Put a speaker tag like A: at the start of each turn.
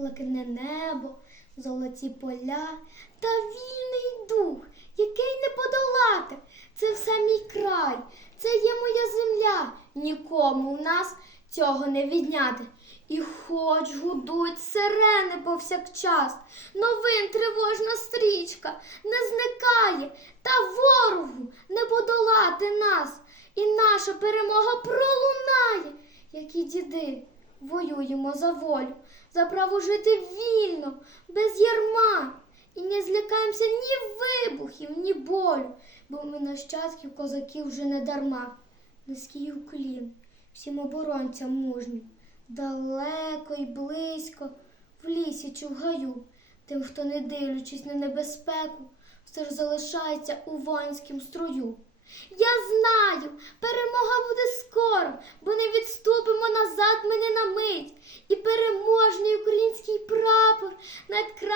A: блакитне небо, золоті поля та вільний дух, який не подолати. Це все мій край, це є моя земля. Нікому в нас цього не відняти. І хоч гудуть сирени повсякчас, новин тривожна стрічка не зникає, та ворогу не подолати нас, і наша перемога пролунає, як і діди. Воюємо за волю, за право жити вільно, без ярма. І не злякаємося ні вибухів, ні болю, бо ми нащадків козаків вже не дарма. Низький уклін всім оборонцям мужнім, далеко й близько, в лісі чи в гаю, тим, хто, не дивлячись на небезпеку, все ж залишається у воїнськім строю. Я знаю, перемога буде скоро, бо не відступимо мене на мить. І переможний український прапор над замайорить.